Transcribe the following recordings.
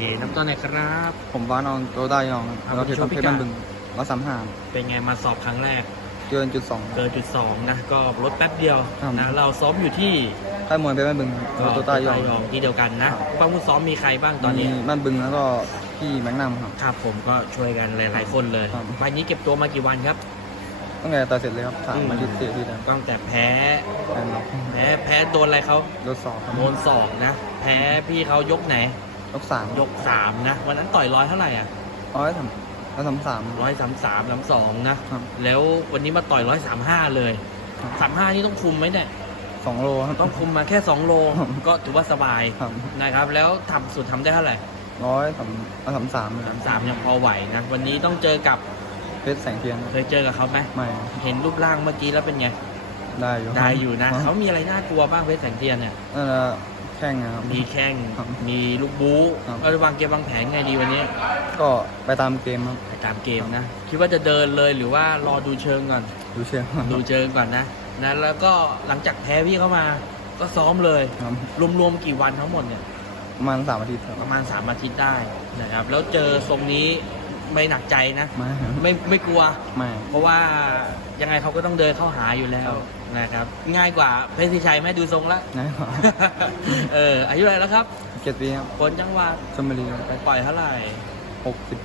เอ๋น้ำต้นไหนครับ ผมวานองโตได้ยองครับเราเทช่วตังงพิเพชรกัดบ้านบึงร้อยสามห้าเป็นไงมาสอบครั้งแรก เกินจุดสองเกินจุดสองนะ ก็ลดแป๊บเดียวครับนะเราซ้อมอยู่ที่ค่ายมวยเพชรบ้านบึงเราโตได้ยองยองที่เดียวกันนะป้ามุซ้อมมีใครบ้างตอนนี้มีบ้านบึงแล้วก็พี่แม็กนัมครับครับผมก็ช่วยกันหลาย ๆ คนเลยครับไฟล์นี้เก็บตัวมากี่วันครับตั้งแต่ตัดเสร็จเลยครับสามอืมอาทิตย์สี่อาทิตย์แล้วตั้งแต่แพ้แอนล็อกแพ้แพ้โดนอะไรเขารถสอบครับโดนศอกนะ แพ้พี่เขายกไหน ยกสามยกสามนะ วันนั้นต่อยร้อยเท่าไหร่อะร้อยสามร้อยสามสามร้อยสามสามสามสองนะครับแล้ววันนี้มาต่อยร้อยสามห้าเลยครับสามห้านี่ต้องคุมไหมเนี่ยสองโลครับต้องคุมมาแค่2โลครับก็ถือว่าสบายครับนะครับ แล้วทำสุดทำได้เท่าไหร่ร้อยสามร้อยสามสามสามสามยังพอไหวนะวันนี้ต้องเจอกับเพชรแสงเทียนเคยเจอกับเขาไหมไม่เห็นรูปร่างเมื่อกี้แล้วเป็นไงได้อยู่ได้อยู่นะคเขารับมีอะไรน่ากลัวบ้างเพชรแสงเทียนเนี่ยนั่น แหละแข่งนะครับ มีแข้ง ครับมีลูกบู๊ครับก็วางเกมวางแผนไงดีวันนี้ก็ไปตามเกมครับ ไปตามเกมนะ คิดว่าจะเดินเลยหรือว่ารอดูเชิงก่อน ดูเชียร์ครับดูเชิงก่อนนะนะแล้วก็หลังจากแพ้พี่เข้ามา ก็ซ้อมเลย ครับรวมๆกี่วันทั้งหมดเนี่ย ประมาณสามอาทิตย์ครับ ประมาณ 3 อาทิตย์ได้นะครับ แล้วเจอทรงนี้ ไม่หนักใจนะ ไม่ครับไม่ไม่กลัว ไม่ เพราะว่ายังไงเขาก็ต้องเดินเข้าหาอยู่แล้วนะครับ ง่ายกว่าเพชรศรีชัยไหมดูทรงแล้วง่ายกว่าเอออายุอะไรแล้วครับเจ็ดปีครับคนจังหวัดชลบุรีครับไปปล่อยเท่าไหร่หกสิบ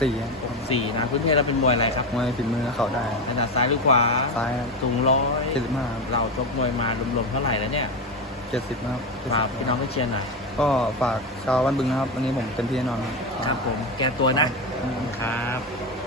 สี่ครับสี่นะพื้นเพเราเป็นมวยอะไรครับมวยฝีมือเขาได้ขนาดซ้ายหรือขวาซ้ายสูงร้อยเจ็ดสิบห้าเราชกมวยมารวมๆเท่าไหร่แล้วเนี่ยเจ็ดสิบนะครับฝากพี่น้องไปเชียร์หน่อย ก็ฝากชาวบ้านบึงนะครับ วันนี้ผมเต็มที่แน่นอนครับ ครับผม แก้ตัวนะ ครับ